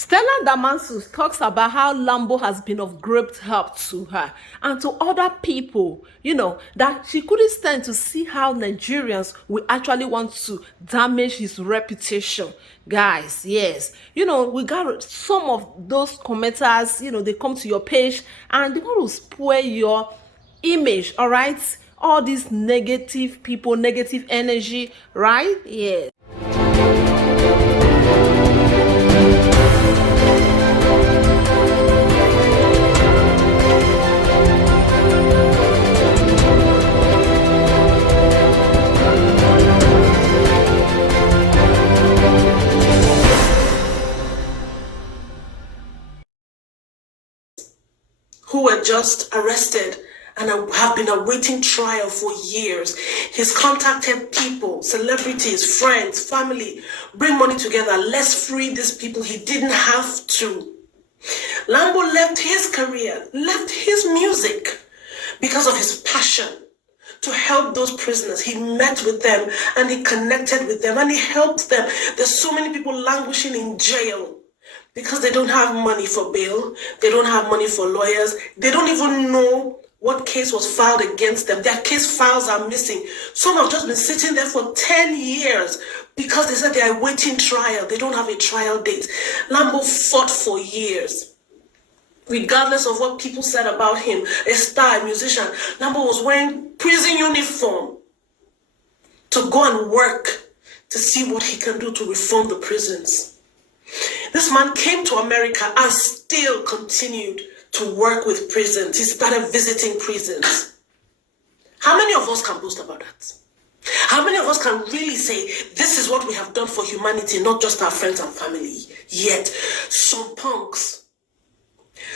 Stella Damasus talks about how Lambo has been of great help to her and to other people, that she couldn't stand to see how Nigerians will actually want to damage his reputation. Guys, yes. We got some of those commenters, they come to your page and they want to spoil your image, all right? All these negative people, negative energy, right? Yes. Who were just arrested and have been awaiting trial for years. He's contacted people, celebrities, friends, family, bring money together. Let's free these people. He didn't have to. Lambo left his career, left his music because of his passion to help those prisoners. He met with them and he connected with them and he helped them. There's so many people languishing in jail because they don't have money for bail, they don't have money for lawyers, they don't even know what case was filed against them. Their case files are missing. Some have just been sitting there for 10 years because they said they are waiting trial. They don't have a trial date. Lambo fought for years. Regardless of what people said about him, a star, a musician, Lambo was wearing prison uniform to go and work to see what he can do to reform the prisons. This man came to America and still continued to work with prisons. He started visiting prisons. How many of us can boast about that? How many of us can really say, this is what we have done for humanity, not just our friends and family? Yet, some punks,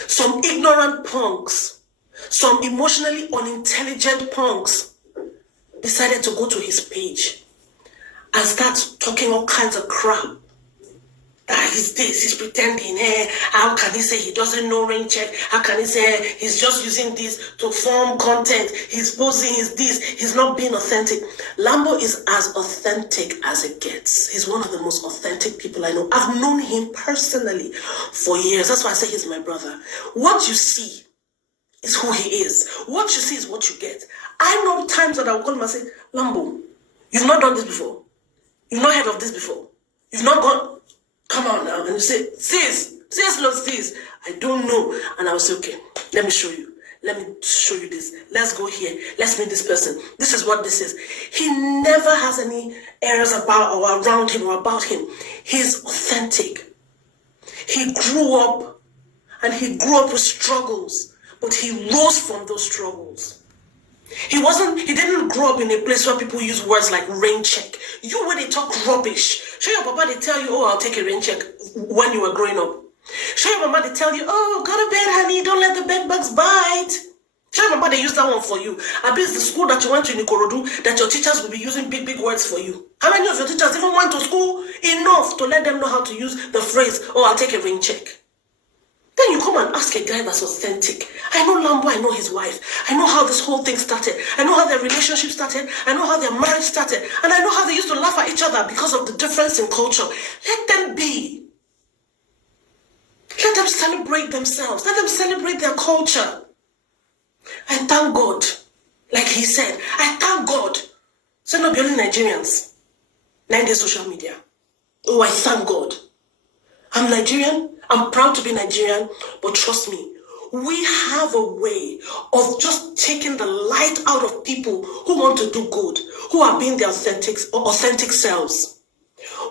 some ignorant punks, some emotionally unintelligent punks decided to go to his page and start talking all kinds of crap. That he's this, he's pretending, how can he say he doesn't know rain check? How can he say he's just using this to form content? He's posing, he's this, he's not being authentic. Lambo is as authentic as it gets. He's one of the most authentic people I know. I've known him personally for years. That's why I say he's my brother. What you see is who he is. What you see is what you get. I know times that I will call him and say, Lambo, you've not done this before. You've not heard of this before. You've not gone... Come on now. And you say, sis, love sis. I don't know. And I will say, okay, let me show you. Let me show you this. Let's go here. Let's meet this person. This is what this is. He never has any errors about or around him or about him. He's authentic. He grew up with struggles, but he rose from those struggles. He didn't grow up in a place where people use words like rain check. You, when they talk rubbish, show your papa, they tell you, oh, I'll take a rain check when you were growing up. Show your mama, they tell you, oh, go to bed, honey, don't let the bed bugs bite. Show your mama, they use that one for you. I bet it's the school that you went to in Ikorodu that your teachers will be using big, big words for you. How many of your teachers even went to school enough to let them know how to use the phrase, oh, I'll take a rain check? Then you come and ask a guy that's authentic. I know Lambo, I know his wife. I know how this whole thing started. I know how their relationship started. I know how their marriage started. And I know how they used to laugh at each other because of the difference in culture. Let them be. Let them celebrate themselves. Let them celebrate their culture. I thank God. Like he said, I thank God. So not only Nigerians. 9 days social media. Oh, I thank God. I'm Nigerian. I'm proud to be Nigerian, but trust me, we have a way of just taking the light out of people who want to do good, who are being their authentic selves.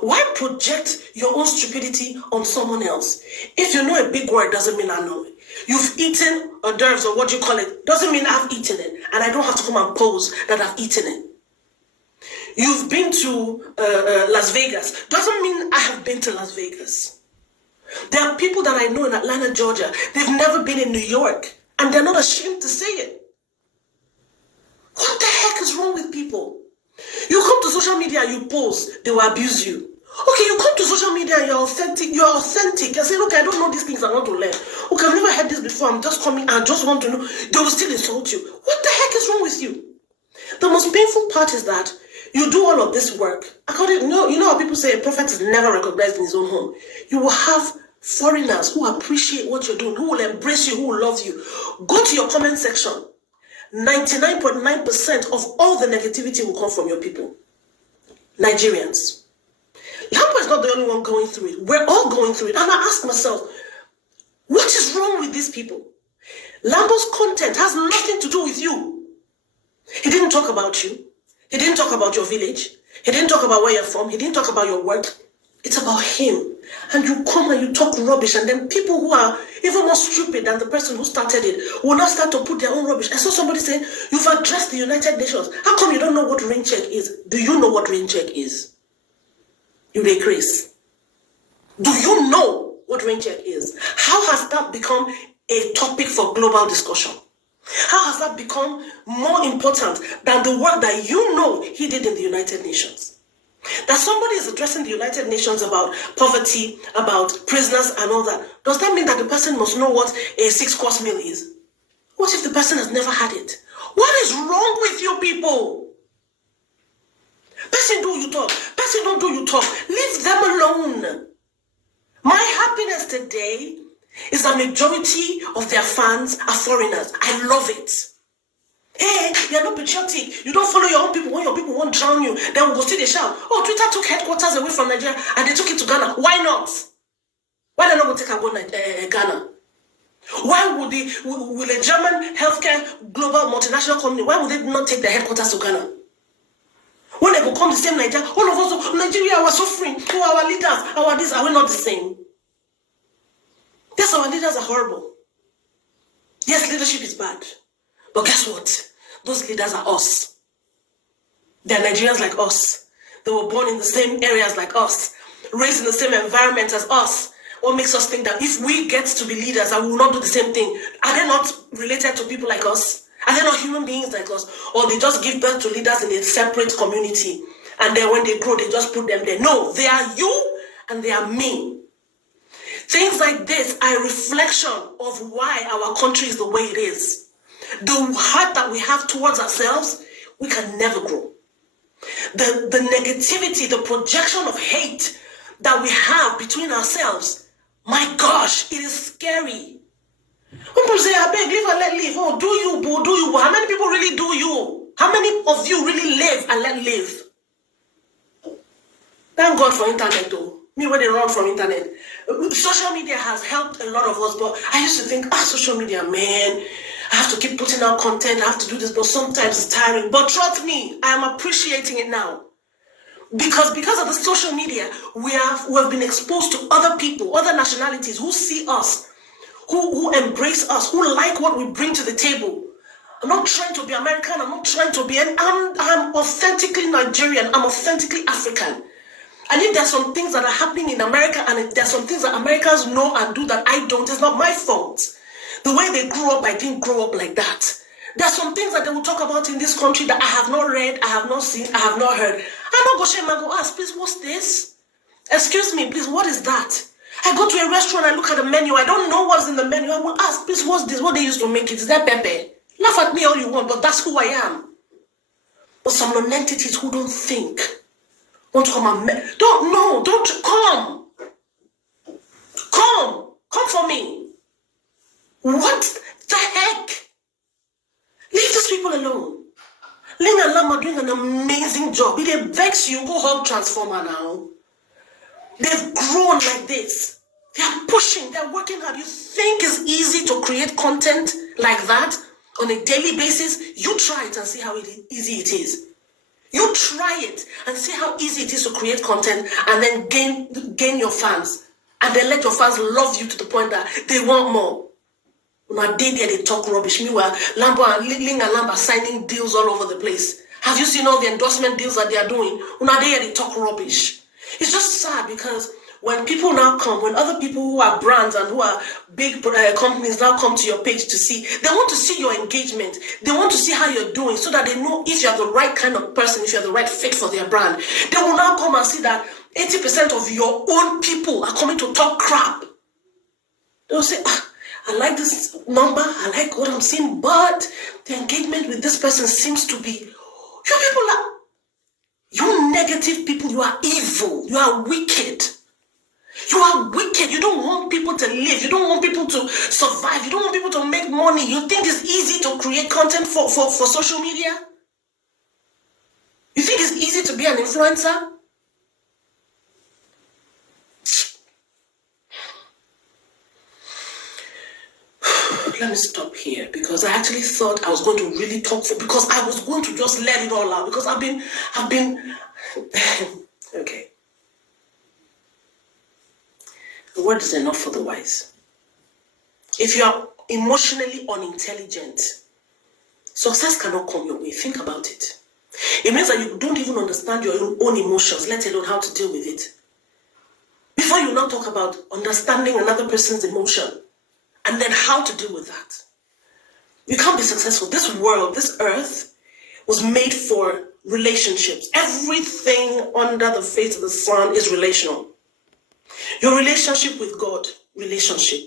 Why project your own stupidity on someone else? If you know a big word, doesn't mean I know it. You've eaten hors d'oeuvres or what you call it, doesn't mean I've eaten it, and I don't have to come and pose that I've eaten it. You've been to Las Vegas, doesn't mean I have been to Las Vegas. There are people that I know in Atlanta, Georgia. They've never been in New York. And they're not ashamed to say it. What the heck is wrong with people? You come to social media, you pose, they will abuse you. Okay, you come to social media and you're authentic. You say, look, I don't know these things, I want to learn. Okay, I've never heard this before. I'm just coming, I just want to know. They will still insult you. What the heck is wrong with you? The most painful part is that you do all of this work. You know how people say a prophet is never recognized in his own home. You will have foreigners who appreciate what you're doing, who will embrace you, who will love you. Go to your comment section. 99.9% of all the negativity will come from your people. Nigerians. Lambo is not the only one going through it. We're all going through it. And I ask myself, what is wrong with these people? Lambo's content has nothing to do with you. He didn't talk about you. He didn't talk about your village. He didn't talk about where you're from. He didn't talk about your work. It's about him. And you come and you talk rubbish, and then people who are even more stupid than the person who started it will now start to put their own rubbish. I saw somebody saying, you've addressed the United Nations. How come you don't know what rain check is? Do you know what rain check is? You decrease. Do you know what rain check is? How has that become a topic for global discussion? How has that become more important than the work that you know he did in the United Nations? That somebody is addressing the United Nations about poverty, about prisoners and all that. Does that mean that the person must know what a 6-course meal is? What if the person has never had it? What is wrong with you people? Person do you talk. Person don't do you talk. Leave them alone. My happiness today is the majority of their fans are foreigners. I love it. Hey, you're not patriotic. You don't follow your own people. When your people won't drown you, then we'll go see the shout. Oh, Twitter took headquarters away from Nigeria and they took it to Ghana. Why not? Why they not going to take and go to Ghana? Why would will a German healthcare global multinational company, why would they not take their headquarters to Ghana? When they go come the same Nigeria, all of us, Nigeria, are suffering. Who are our leaders? Our this, are we not the same? Yes, our leaders are horrible. Yes, leadership is bad. But guess what? Those leaders are us. They're Nigerians like us. They were born in the same areas like us, raised in the same environment as us. What makes us think that if we get to be leaders and we will not do the same thing? Are they not related to people like us? Are they not human beings like us? Or they just give birth to leaders in a separate community and then when they grow, they just put them there? No, they are you and they are me. Things like this are a reflection of why our country is the way it is. The heart that we have towards ourselves, we can never grow. The negativity, the projection of hate that we have between ourselves, my gosh, it is scary. When people say, I beg, live and let live. Oh, do you, boo, do you, boo? How many people really do you? How many of you really live and let live? Thank God for internet, though. Me, when they run from internet. Social media has helped a lot of us, but I used to think, social media, man, I have to keep putting out content, I have to do this, but sometimes it's tiring. But trust me, I am appreciating it now. Because of the social media, we have been exposed to other people, other nationalities who see us, who embrace us, who like what we bring to the table. I'm not trying to be American, I'm not trying to be I'm authentically Nigerian, I'm authentically African. And if there's some things that are happening in America and if there's some things that Americans know and do that I don't, it's not my fault. The way they grew up, I didn't grow up like that. There are some things that they will talk about in this country that I have not read, I have not seen, I have not heard. I'm not go shame and go ask, please, what's this? Excuse me, please, what is that? I go to a restaurant, I look at the menu, I don't know what's in the menu. I will ask, please, what's this? What they used to make it? Is that pepper? Laugh at me all you want, but that's who I am. But some non-entities who don't think want to come and don't come for me. What the heck? Leave these people alone. Ling and Lam are doing an amazing job. If they vex you, go hug Transformer now. They've grown like this. They are pushing, they're working hard. You think it's easy to create content like that on a daily basis? You try it and see how easy it is. You try it and see how easy it is to create content and then gain your fans. And then let your fans love you to the point that they want more. Now they talk rubbish. Meanwhile, Lambo and Ling and Lambo are signing deals all over the place. Have you seen all the endorsement deals that they are doing? Now they talk rubbish. It's just sad because when people now come, when other people who are brands and who are big companies now come to your page to see, they want to see your engagement. They want to see how you're doing so that they know if you're the right kind of person, if you're the right fit for their brand. They will now come and see that 80% of your own people are coming to talk crap. They'll say, I like this number, I like what I'm seeing, but the engagement with this person seems to be, you people are, you negative people, you are evil, you are wicked. You are wicked. You don't want people to live. You don't want people to survive. You don't want people to make money. You think it's easy to create content for social media? You think it's easy to be an influencer? Let me stop here because I actually thought I was going to really talk because I was going to just let it all out because I've been okay. The word is enough for the wise. If you are emotionally unintelligent, success cannot come your way. Think about it. It means that you don't even understand your own emotions, let alone how to deal with it. Before you now talk about understanding another person's emotion and then how to deal with that. You can't be successful. This world, this earth was made for relationships. Everything under the face of the sun is relational. Your relationship with God, relationship.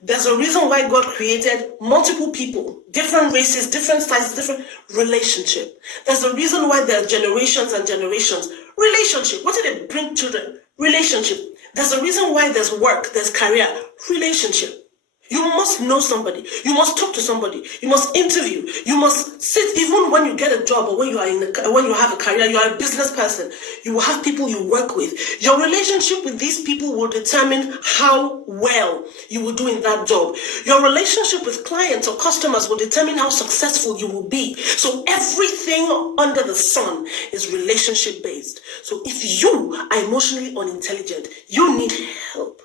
There's a reason why God created multiple people, different races, different sizes, different relationship. There's a reason why there are generations and generations. Relationship. What did it bring children? Relationship. There's a reason why there's work, there's career. Relationship. You must know somebody. You must talk to somebody. You must interview. You must sit. Even when you get a job or when you are when you have a career, you are a business person. You will have people you work with. Your relationship with these people will determine how well you will do in that job. Your relationship with clients or customers will determine how successful you will be. So everything under the sun is relationship based. So if you are emotionally unintelligent, you need help.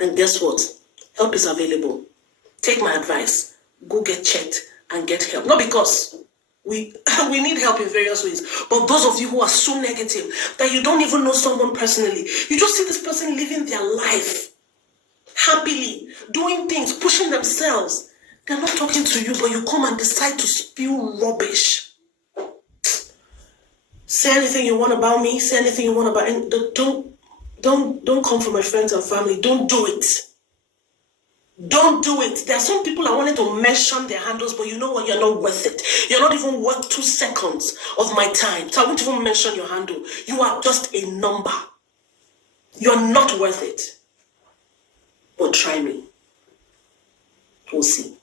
And guess what? Help is available. Take my advice. Go get checked and get help. Not because we need help in various ways, but those of you who are so negative that you don't even know someone personally, you just see this person living their life happily, doing things, pushing themselves. They're not talking to you, but you come and decide to spew rubbish. Say anything you want about me. Say anything you want about. And don't come for my friends and family. Don't do it. Don't do it. There are some people I wanted to mention their handles, but you know what? You're not worth it. You're not even worth 2 seconds of my time. So I won't even mention your handle. You are just a number. You're not worth it. But try me. We'll see.